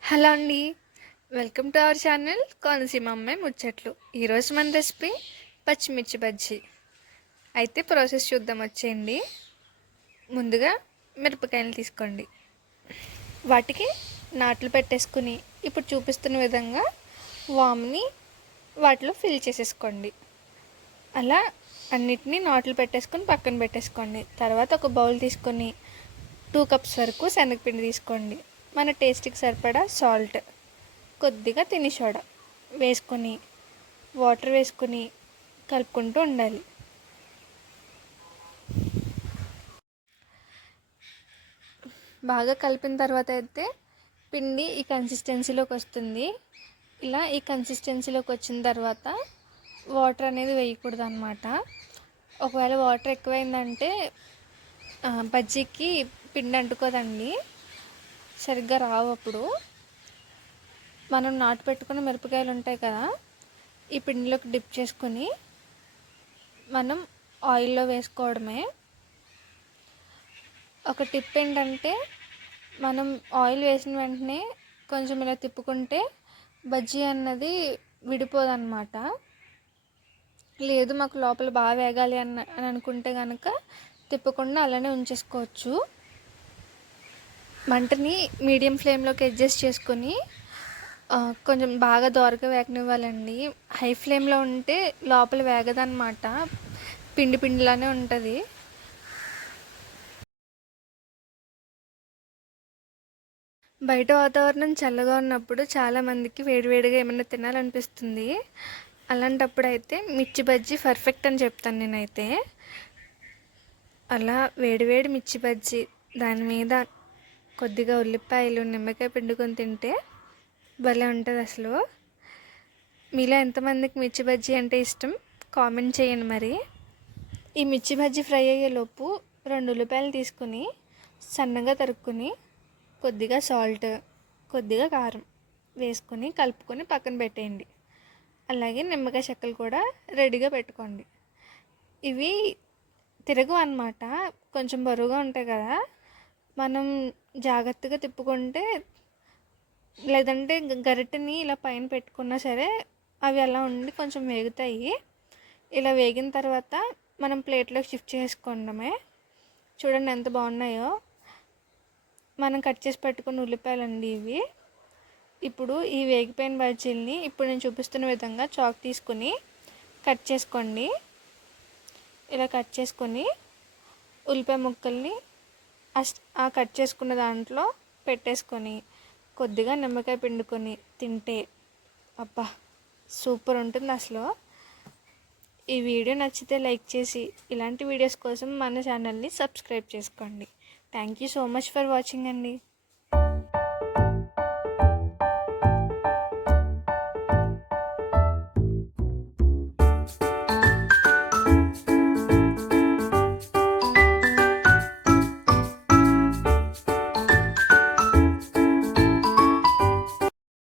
Hello అండి. Welcome to our channel Konaseema అమ్మాయి ముచ్చట్లు. ఈరోజు మన రెసిపీ పచ్చిమిర్చి బజ్జీ. అయితే ప్రాసెస్ చూద్దాం వచ్చేయండి. ముందుగా మిరపకాయలు తీసుకోండి. వాటికి నాట్లు పెట్టేసుకుని ఇప్పుడు చూపిస్తున్న విధంగా వామ్ని వాటిలో ఫిల్ చేసేసుకోండి. అలా అన్నిటినీ నాట్లు పెట్టేసుకొని పక్కన పెట్టేసుకోండి. తర్వాత ఒక బౌల్ తీసుకొని టూ కప్స్ వరకు శనగపిండి తీసుకోండి. మన టేస్ట్కి సరిపడా సాల్ట్ కొద్దిగా తిని సోడా వేసుకొని వాటర్ వేసుకొని కలుపుకుంటూ ఉండాలి. బాగా కలిపిన తర్వాత అయితే పిండి ఈ కన్సిస్టెన్సీలోకి వస్తుంది. ఇలా ఈ కన్సిస్టెన్సీలోకి వచ్చిన తర్వాత వాటర్ అనేది వేయకూడదు అనమాట ఒకవేళ వాటర్ ఎక్కువైందంటే బజ్జీకి పిండి అంటుకోదండి. సరిగ్గా రావు అప్పుడు. మనం నాటు పెట్టుకున్న మిరపకాయలు ఉంటాయి కదా ఈ పిండిలోకి డిప్ చేసుకుని మనం ఆయిల్లో వేసుకోవడమే. ఒక టిప్ ఏంటంటే మనం ఆయిల్ వేసిన వెంటనే కొంచెం ఇలా తిప్పుకుంటే బజ్జీ అన్నది విడిపోదన్నమాట. లేదు మాకు లోపల బాగా వేగాలి అన్న అని అనుకుంటే కనుక తిప్పకుండా అలానే ఉంచేసుకోవచ్చు. మంటని మీడియం ఫ్లేమ్లోకి అడ్జస్ట్ చేసుకొని కొంచెం బాగా దోరగా వేగనివ్వాలండి. హై ఫ్లేమ్లో ఉంటే లోపల వేగదనమాట పిండి పిండిలానే ఉంటుంది. బయట వాతావరణం చల్లగా ఉన్నప్పుడు చాలామందికి వేడివేడిగా ఏమైనా తినాలనిపిస్తుంది. అలాంటప్పుడు అయితే మిర్చి బజ్జీ పర్ఫెక్ట్ అని చెప్తాను నేనైతే. అలా వేడివేడి మిర్చి బజ్జీ దాని మీద కొద్దిగా ఉల్లిపాయలు నిమ్మకాయ పిండుకొని తింటే భలే ఉంటుంది అసలు. మీలో ఎంతమందికి మిర్చి బజ్జీ అంటే ఇష్టం? కామెంట్ చేయండి మరి. ఈ మిర్చి బజ్జీ ఫ్రై అయ్యేలోపు రెండు ఉల్లిపాయలు తీసుకుని సన్నగా తరుక్కుని కొద్దిగా సాల్ట్ కొద్దిగా కారం వేసుకొని కలుపుకొని పక్కన పెట్టేయండి. అలాగే నిమ్మకాయ చెక్కలు కూడా రెడీగా పెట్టుకోండి. ఇవి తిరగవు అనమాట కొంచెం బరువుగా ఉంటాయి కదా. మనం జాగ్రత్తగా తిప్పుకుంటే లేదంటే గరిటెని ఇలా పైన పెట్టుకున్నా సరే అవి అలా ఉండి కొంచెం వేగుతాయి. ఇలా వేగిన తర్వాత మనం ప్లేట్లోకి షిఫ్ట్ చేసుకోవడమే చూడండి ఎంత బాగున్నాయో. మనం కట్ చేసి పెట్టుకున్న ఉల్లిపాయలు అండి ఇవి. ఇప్పుడు ఈ వేగిపోయిన బజ్జీల్ని ఇప్పుడు నేను చూపిస్తున్న విధంగా చాక్ తీసుకుని కట్ చేసుకోండి. ఇలా కట్ చేసుకొని ఉల్లిపాయ ముక్కల్ని ఆ కట్ చేసుకున్న దాంట్లో పెట్టేసుకొని కొద్దిగా నిమ్మకాయ పిండుకొని తింటే అబ్బా సూపర్ ఉంటుంది అసలు. ఈ వీడియో నచ్చితే లైక్ చేసి ఇలాంటి వీడియోస్ కోసం మన ఛానల్ని సబ్స్క్రైబ్ చేసుకోండి. Thank you so much for watching అండి.